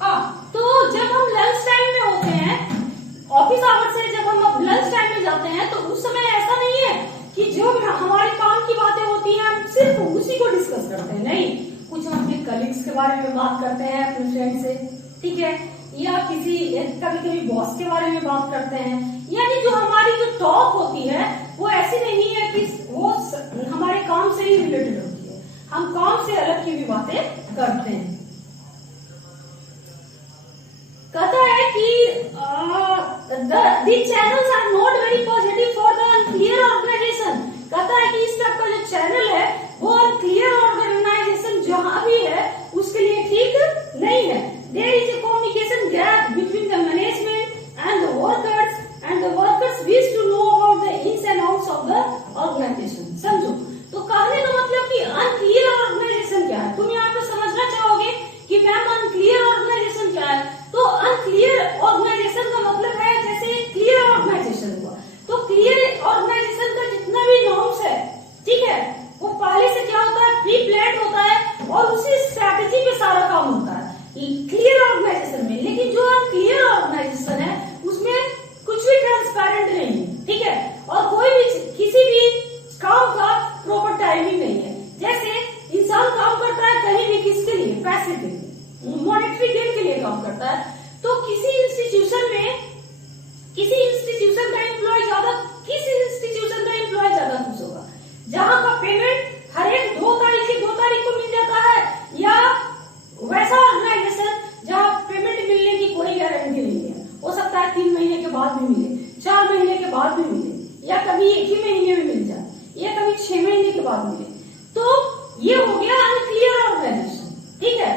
हाँ, तो जब हम लंच टाइम में होते हैं, ऑफिस आवर से जब हम लंच टाइम में जाते हैं, तो उस समय ऐसा नहीं है कि जो हमारे काम की बातें होती हैं हम सिर्फ उसी को डिस्कस करते हैं, नहीं, कुछ हम अपने कलीग्स के बारे में बात करते हैं, अपने फ्रेंड से, ठीक है, या कभी बॉस के बारे में बात करते हैं। यानी जो हमारी जो टॉक होती है वो ऐसी नहीं है कि वो हमारे काम से ही रिलेटेड होती है, हम काम से अलग की भी बातें करते हैं। कहता है कि these channels are not very positive for the unclear organization। कहता है कि इस टाइप का जो चैनल है वो अनक्लियर ऑर्गेनाइजेशन जहां भी है उसके लिए ठीक नहीं है। There is a communication gap between the management and the workers, and the workers wish to know about the ins and outs of the organization। समझो, तो कहने का मतलब कि अनक्लियर ऑर्गेनाइजेशन क्या है? तुम यहाँ पे समझना चाहोगे कि मैम अनक्लियर ऑर्गेनाइजेशन क्या है? तो अनक्लियर ऑर्गेनाइजेशन का मतलब है जैसे क्लियर ऑर्गेनाइजेशन हुआ, तो बाद भी मिले, 4 महीने के बाद भी मिले, या कभी एक ही महीने में मिल जाए, या कभी 6 महीने के बाद मिले, तो ये हो गया अनक्लियर ऑर्गेनाइजेशन। ठीक है,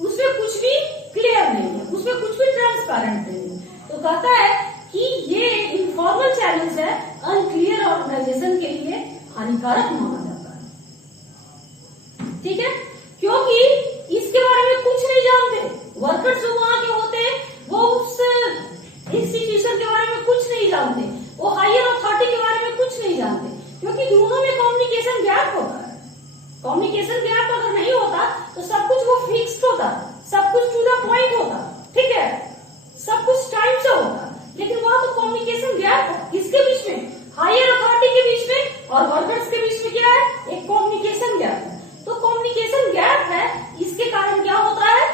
उसमें कुछ भी क्लियर नहीं है, उसमें कुछ भी ट्रांसपेरेंट नहीं है। तो कहता है कि ये इनफॉर्मल चैनल्स है, अनक्लियर ऑर्गेनाइजेशन के लिए हानिकारक माना जाता है। ठीक है, क्योंकि इसके बारे में कुछ नहीं जानते, वर्कर्स जो वहां के होते हैं वो उस इंस्टीट्यूशन के बारे में कुछ नहीं जानते, वो हायर अथॉरिटी के बारे में कुछ नहीं जानते, क्योंकि दोनों में कम्युनिकेशन गैप होता है। कम्युनिकेशन गैप अगर नहीं होता तो सब कुछ वो फिक्स्ड होता, सब कुछ टू द पॉइंट होता। ठीक है, सब कुछ टाइम से होता, लेकिन वहां तो कम्युनिकेशन गैप है। किसके बीच में? हायर अथॉरिटी के बीच में और वर्कर्स के बीच में क्या है? एक कम्युनिकेशन गैप है। तो कम्युनिकेशन गैप है, इसके कारण क्या होता है?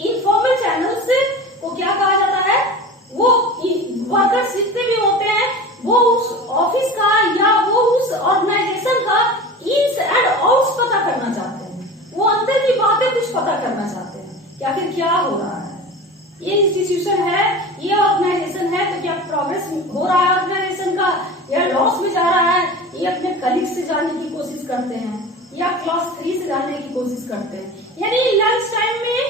इनफॉर्मल चैनल्स को क्या कहा जाता है? वो वर्कर्स जितने भी होते हैं वो उस ऑफिस का या वो उस ऑर्गेनाइजेशन का इन्स एंड आउट्स पता करना चाहते हैं, वो अंदर की बातें कुछ पता करना चाहते हैं कि आखिर क्या हो रहा है, ये इंस्टीट्यूशन है, ये ऑर्गेनाइजेशन है, तो क्या प्रोग्रेस हो रहा है ऑर्गेनाइजेशन का या लॉस में जा रहा है। ये अपने कलीग से जानने की कोशिश करते हैं या क्लास 3 से जानने की कोशिश करते हैं, यानी लंच टाइम में,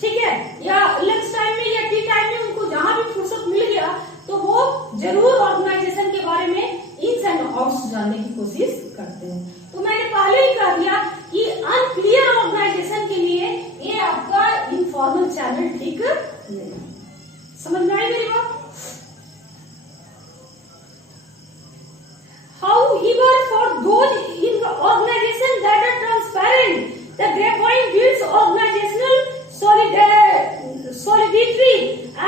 ठीक है, या लंच टाइम में या टी टाइम में उनको जहां भी फुर्सत मिल गया तो वो जरूर ऑर्गेनाइजेशन के बारे में इन्स एंड आउट्स जानने की कोशिश करते हैं। तो मैंने पहले ही कह दिया कि अनक्लियर ऑर्गेनाइजेशन के लिए ये आपका इनफॉर्मल चैनल ठीक नहीं। समझ में आई मेरी बात? However, for those in the organization that are transparent, the Grapevine builds organizational solidity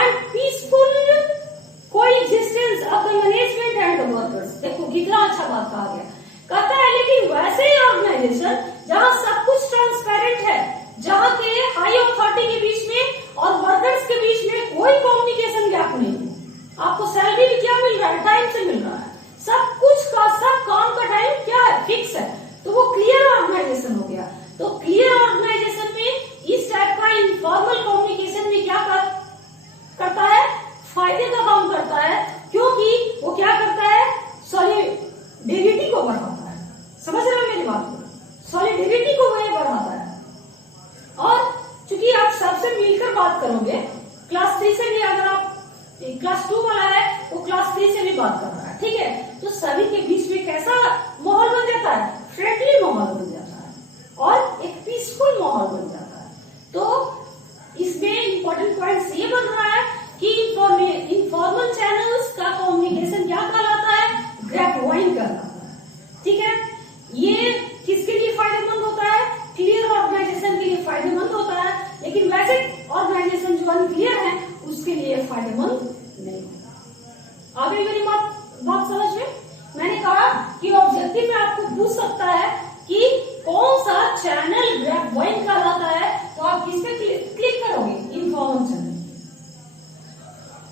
and peaceful coexistence of the management and the workers। देखो कितना अच्छा बात कहा गया। कहता है लेकिन वैसे ही ऑर्गेनाइजेशन जहां सब कुछ ट्रांसपेरेंट है, जहां के हाई अथॉरिटी के बीच में और वर्कर्स के बीच में कोई कम्युनिकेशन गैप नहीं है, आपको सैलरी भी क्या मिल रहा है? टाइम से मिल रहा है, सब कुछ का सब काम का टाइम क्या है? फिक्स है, तो वो क्लियर ऑर्गेनाइजेशन हो गया। तो क्लियर ऑर्गेनाइजेशन में इस टाइप का इनफॉर्मल कम्युनिकेशन में क्या करता है? फायदे का काम करता है, क्योंकि वो क्या करता है? सॉलिडेरिटी को बढ़ाता है। समझ रहे हो मेरी बात को? सॉलिडेरिटी को वह बढ़ाता है, और चूंकि आप सबसे मिलकर बात करोगे, क्लास 3 से भी अगर आप क्लास 2 वाला है वो क्लास 3 से भी बात कर रहा है, ठीक है, तो सभी के बीच में कैसा माहौल बन जाता है? फ्रेंडली माहौल बन जाता है और एक पीसफुल माहौल बन जाता है। तो इसमें इंपॉर्टेंट पॉइंट ये बन रहा है कि इनफॉर्मल चैनल्स का कम्युनिकेशन क्या कहलाता है? ग्रेपवाइन कहलाता है। ठीक है, ये किसके लिए फायदेमंद होता है? क्लियर ऑर्गेनाइजेशन के लिए फायदेमंद होता है, लेकिन वैसे ऑर्गेनाइजेशन जो अनक्लियर है उसके लिए फायदेमंद नहीं होता। आगे मेरी बात समझ में? मैंने कहा कि ऑब्जेक्टिव में आपको पूछ सकता है कि कौन सा चैनल ग्रेपवाइन कहलाता है, तो आप किस पे क्लिक करोगे? Informal channel.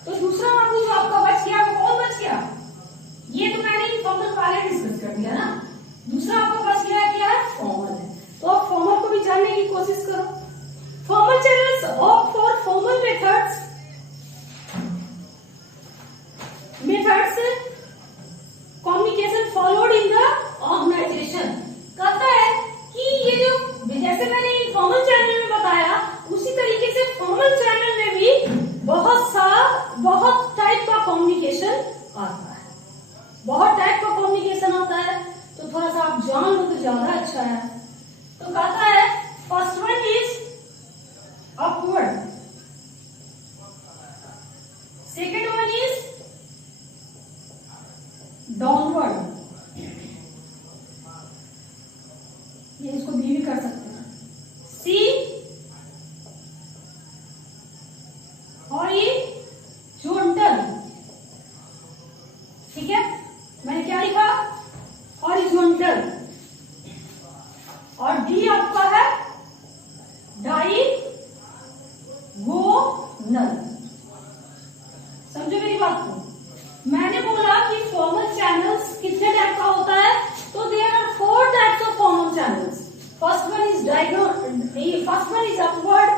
तो दूसरा बाबू जो आपका बच गया वो कौन बच गया? ये तो मैंने इनफॉर्मल पहले डिस्कस कर दिया ना। दूसरा आपका बच गया क्या है? फॉर्मल है। तो आप फॉर्मल को भी जानने की कोशिश करो। Formal channels opt for formal methods communication followed in the organisation. कहता है कि ये जो जैसे मैंने इनफॉर्मल चैनल में बताया उसी तरीके से फॉर्मल चैनल में भी बहुत टाइप का कम्युनिकेशन आता है, बहुत टाइप का कम्युनिकेशन आता है। तो थोड़ा सा आप जान लो तो ज्यादा अच्छा है। तो कहता है first one is upward, second one is downward, ये इसको भी कर सकते हैं, सी हॉरिजॉन्टल। ठीक है, मैंने क्या लिखा? हॉरिजॉन्टल। और डी आपका है डायगोनल। समझो मेरी बात को? मैंने बोला कि फॉर्मल चैनल्स कितने टाइप का होता है, तो there are 4 types of formal channels. First one is upward,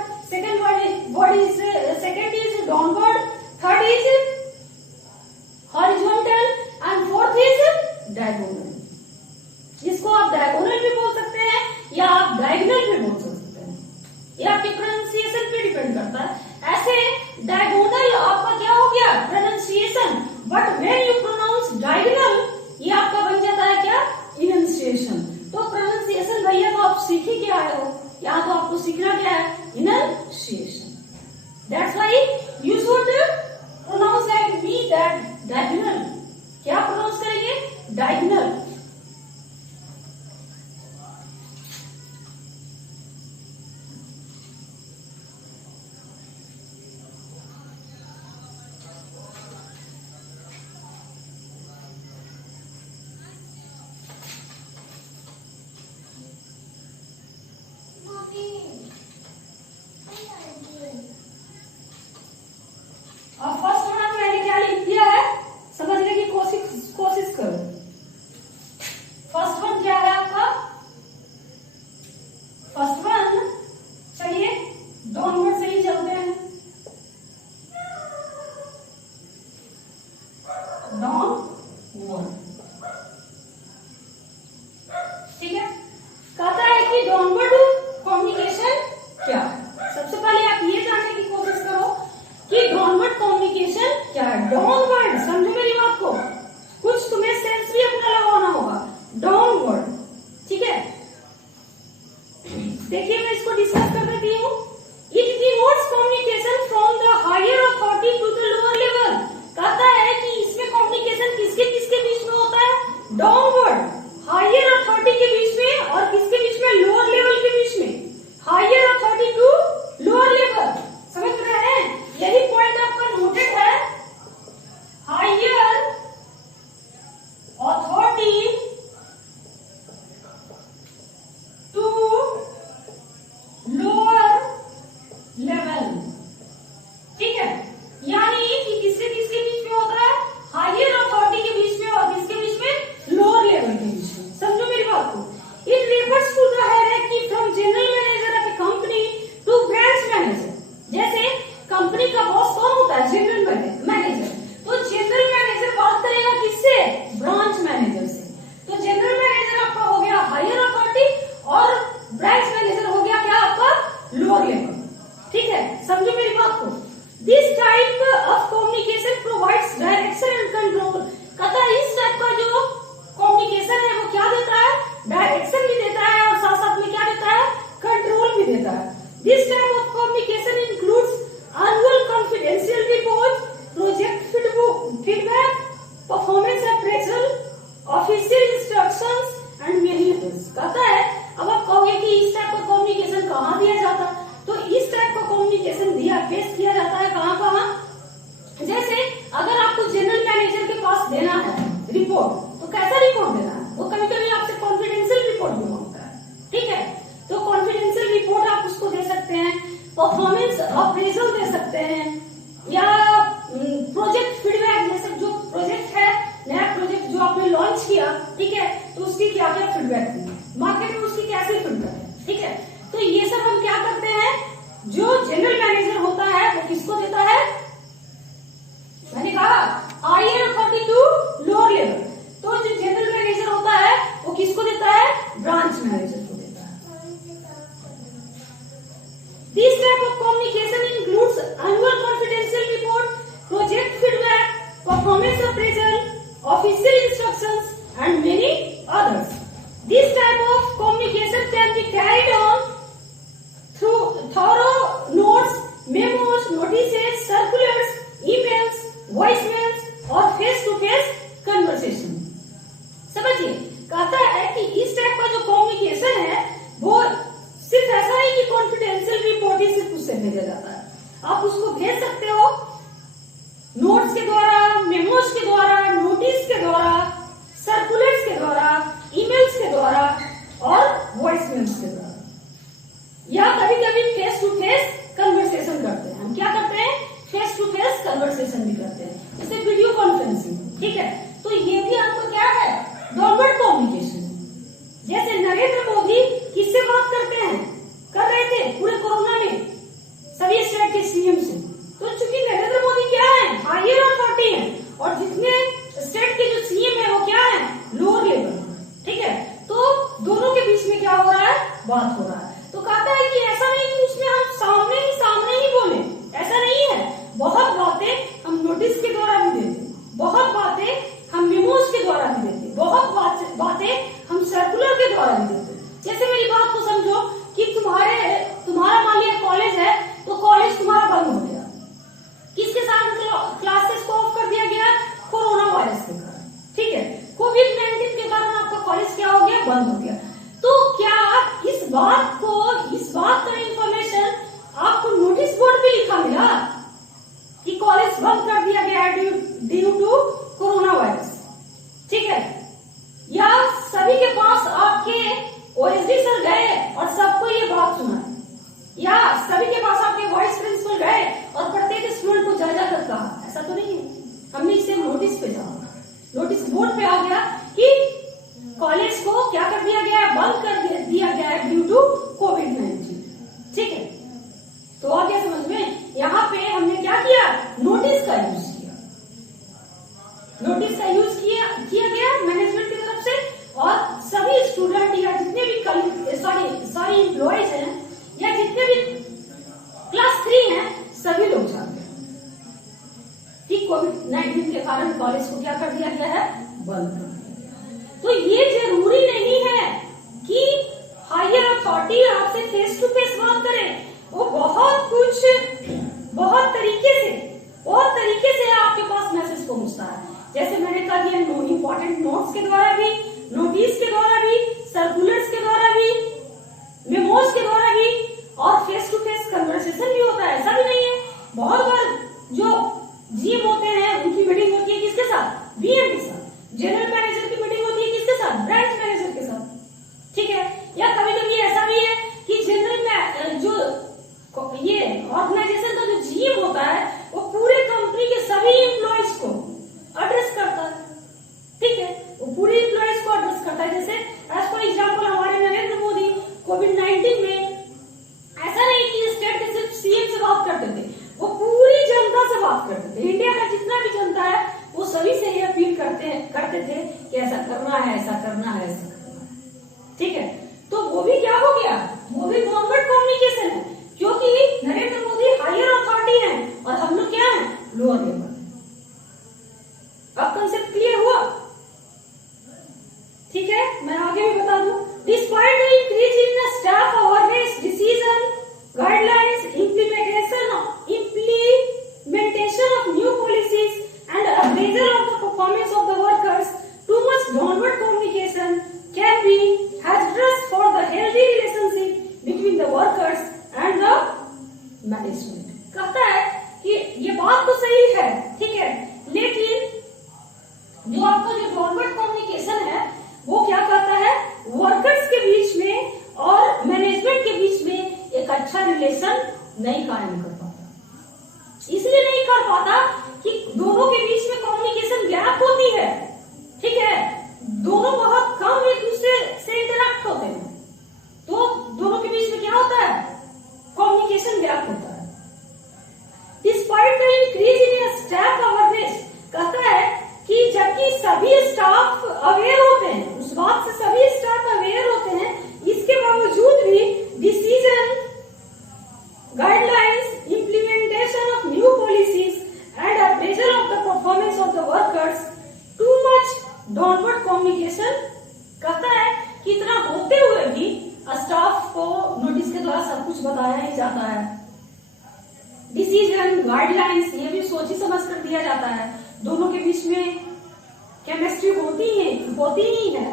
second is downward, third downward, समझो मेरी बात को, कुछ तुम्हें सेंस भी अपना लगाना होगा, डाउनवर्ड, ठीक है। देखिए मैं इसको डिस्कस कर देती हूँ। It denotes communication from the higher authority to the lower level. कहता है कि इसमें कम्युनिकेशन किसके किसके बीच में होता है, डाउनवर्ड, हायर अथॉरिटी के बीच में, और किसके बीच में, लोअर लेवल के बीच में, higher authority to lower level. समझ रहे हैं, यही पॉइंट आपका नोटेड है, higher authority to lower level, ठीक है। यानी कि किसके किसके बीच में होता है, हायर अथॉरिटी के बीच में और किसके बीच में, लोअर लेवल के बीच में। समझो मेरी बात को। It refers to the hierarchy from general manager of a company to branch manager. जैसे कंपनी का बॉस कौन होता है, जनरल मैनेजर, तो जनरल मैनेजर बात करेगा किससे, ब्रांच मैनेजर से। तो जनरल मैनेजर आपका हो गया हायर अथॉरिटी और ब्रांच मैनेजर हो गया क्या आपका, लोअर लेवल, ठीक है। समझो मेरी बात को। This type of communication provides direction and control. कहता है इस टाइप का जो कम्युनिकेशन है वो क्या देता है, डायरेक्शन भी देता है और साथ साथ में क्या देता है, कंट्रोल भी देता है। This type of communication includes annual confidential report, project feedback, performance appraisal, official instructions and many others. कहता है, अब आप कहोगे कि इस टाइप का कम्युनिकेशन कहाँ दिया जाता है, तो इस टाइप का कम्युनिकेशन दिया पेश किया जाता है कहाँ कहाँ। जैसे अगर आपको जनरल मैनेजर के पास देना है रिपोर्ट, तो कैसा रिपोर्ट देना है, वो कभी कभी आपसे कॉन्फिडेंशियल रिपोर्ट भी मांगता है, ठीक है। तो कॉन्फिडेंशियल रिपोर्ट आप उसको दे सकते हैं, परफॉर्मेंस अप्रेजल दे सकते हैं, या प्रोजेक्ट फीडबैक, जैसे जो प्रोजेक्ट है, नया प्रोजेक्ट जो आपने लॉन्च किया, ठीक है, तो उसकी क्या क्या फीडबैक दी, मार्केट में उसकी कैसे फीडबैक है, ठीक है। तो ये सब हम क्या करते हैं, जो जनरल मैनेजर होता है वो किसको देता है, मैंने कहा higher authority to lower level. तो जो जनरल मैनेजर होता है वो किसको देता है, ब्रांच मैनेजर को देता है। This type of communication includes annual confidential report, project feedback, performance appraisal, official instructions and many others. This type of communication can be carried on through thorough notes, memos, notices, circulars, emails, voicemails और फेस टू फेस कन्वर्सेशन। समझिए, कहता है कि इस टाइप का जो कम्युनिकेशन है वो सिर्फ ऐसा नहीं कि कॉन्फिडेंशियल रिपोर्ट ही सिर्फ उससे भेजा जाता है, आप उसको भेज सकते हो नोट्स के द्वारा, मेमोज के द्वारा, नोटिस के द्वारा, सर्कुलर्स के द्वारा, ईमेल्स के द्वारा और वॉइसमेल्स के द्वारा, या कभी कभी फेस टू फेस कन्वर्सेशन करते हैं। हम क्या करते हैं, फेस टू फेस कन्वर्सेशन भी करते हैं, जैसे वीडियो कॉन्फ्रेंसिंग, ठीक है। तो ये भी आपको क्या है, डाउनवर्ड कम्युनिकेशन। जैसे नरेंद्र मोदी किससे बात करते हैं, कर रहे थे पूरे कोरोना में सभी स्टेट के सीएम से। तो चूंकि नरेंद्र मोदी क्या है, हायर अथॉरिटी है, और जितने स्टेट के जो सीएम है वो क्या है, लोअर लेवल, ठीक है। तो दोनों के बीच में क्या हो रहा है, बात हो रहा है। तो कहता है कि ऐसा नहीं कि उसमें हम सामने ही बोले, ऐसा नहीं है। बहुत बातें हम नोटिस के द्वारा भी देते, बहुत बातें हम मेमोज के द्वारा भी देते, बहुत बातें हम सर्कुलर के द्वारा भी देते। जैसे मेरी बात को समझो कि तुम्हारा मान लिया कॉलेज है, तो कॉलेज तुम्हारा बंद हो गया, किसके साथ क्लासेस को ऑफ कर दिया गया, कोरोना वायरस के कारण, ठीक है। कोविड-19 के कारण आपका कॉलेज क्या हो गया, बंद हो गया। तो क्या इस बात का इंफॉर्मेशन आपको नोटिस बोर्ड पे लिखा मिला कि कॉलेज बंद कर दिया गया ड्यू टू कोरोना वायरस, ठीक है। या सभी के पास आपके ओएसडी सर गए और सबको ये बात सुना, या सभी के पास आपके वाइस प्रिंसिपल गए और प्रत्येक स्टूडेंट को जा कर कहा, ऐसा तो नहीं है। हमने इसे नोटिस पे जाना, नोटिस बोर्ड पे आ गया कि कॉलेज को क्या कर दिया गया, बंद कर दिया गया है ड्यू टू कोविड-19, ठीक है। तो आ गया समझ में, यहाँ पे हमने क्या किया, नोटिस का यूज किया, नोटिस का यूज किया गया मैनेजमेंट की तरफ से, और सभी स्टूडेंट या जितने भी सॉरी एम्प्लॉयज हैं या जितने भी क्लास 3 हैं, सभी लोग जानते हैं। कोविड-19 के कारण कॉलेज को क्या कर दिया गया है, बंद कर दिया। तो ये जरूरी नहीं है कि हायर अथॉरिटी आपसे फेस टू फेस बात करे, वो बहुत तरीके से आपके पास मैसेज पहुंचता है। जैसे मैंने कहा दिया, इंपॉर्टेंट नोट्स के द्वारा भी, नोटिस के द्वारा भी, सर्कुलर्स के द्वारा भी, मेमोज के द्वारा भी, और फेस टू फेस कन्वर्सेशन भी होता है। ऐसा भी नहीं है, बहुत बार जो जीएम होते हैं उनकी मीटिंग होती है किसके साथ, बीएम के साथ। जनरल मैनेजर की मीटिंग होती है किसके साथ, ब्रांच मैनेजर के साथ। ठीक है, या कभी कभी ऐसा भी है कि जनरल जो ये ऑर्गेनाइजेशन का जो जीएम होता है वो पूरे कंपनी के सभी एम्प्लॉइज को एड्रेस करता है। ठीक है, वो पूरे एम्प्लॉइज को एड्रेस करता है। जैसे एज फॉर एग्जाम्पल हमारे नरेंद्र मोदी कोविड-19 में ऐसा नहीं कि स्टेट के सिर्फ सीएम से बात करते थे, वो पूरी जनता से बात करते थे। इंडिया का जितना भी जनता है वो सभी से ये अपील करते थे कि ऐसा करना है, ऐसा करना है, ऐसा करना है। ठीक है, तो वो भी क्या हो गया, वो भी गवर्नमेंट कम्युनिकेशन है, क्योंकि नरेंद्र मोदी हायर अथॉरिटी है और हम लोग क्या है, लोअर लेवल। अब कंसेप्ट क्लियर हुआ? ठीक है, मैं आगे भी बता दूं। Despite the increase in the staff awareness, decision, guidelines, implementation of new policies and appraisal of the performance of the workers, too much downward communication can be hazardous for the healthy relationship between the workers and the management। कहता है कि ये बात तो सही है, ठीक है, लेकिन जो आपका जो डाउनवर्ड कम्युनिकेशन है वो क्या करता है, वर्कर्स के बीच में और मैनेजमेंट के बीच में एक अच्छा रिलेशन नहीं कायम कर पाता। इसलिए नहीं कर पाता कि दोनों के बीच में कम्युनिकेशन गैप होती है। ठीक है, दोनों बहुत कम एक दूसरे से इंटरेक्ट होते हैं, तो दोनों के बीच में क्या होता है, कम्युनिकेशन गैप होता है। Despite the increase in staff awareness, कहता है कि जबकि सभी स्टाफ अवेयर होते हैं, उस बात से सभी स्टाफ अवेयर होते हैं, इसके बावजूद भी decision, guidelines, implementation of new policies and appraisal of the performance of the workers, too much downward communication, कहता है कि इतना होते हुए भी स्टाफ को नोटिस के द्वारा सब कुछ बताया ही जाता है। डिसीजन, गाइडलाइंस ये भी सोची समझ कर दिया जाता है। दोनों के बीच में केमिस्ट्री होती ही है।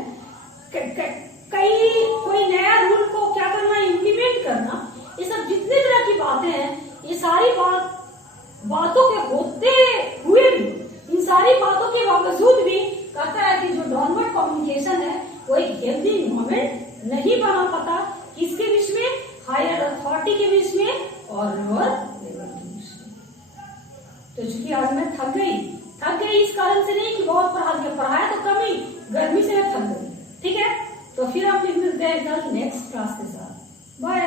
कोई नया रूल को क्या करना, इम्प्लीमेंट करना, ये सब जितने तरह की बातें हैं, ये सारी बातों के होते हुए भी, इन सारी बातों के बावजूद भी कहता है कि जो डाउनवर्ड कम्युनिकेशन है वो एक हेल्दी इन्वायरमेंट नहीं बना पाता, किसके बीच में, हायर अथॉरिटी के बीच में और लोअर लेवल के बीच में। तो चूंकि आज मैं थक गई इस कारण से नहीं कि बहुत पढ़ाया तो कम ही, गर्मी से मैं थक गई। ठीक है, तो फिर आप मिलते हैं कल नेक्स्ट क्लास के साथ। बाय।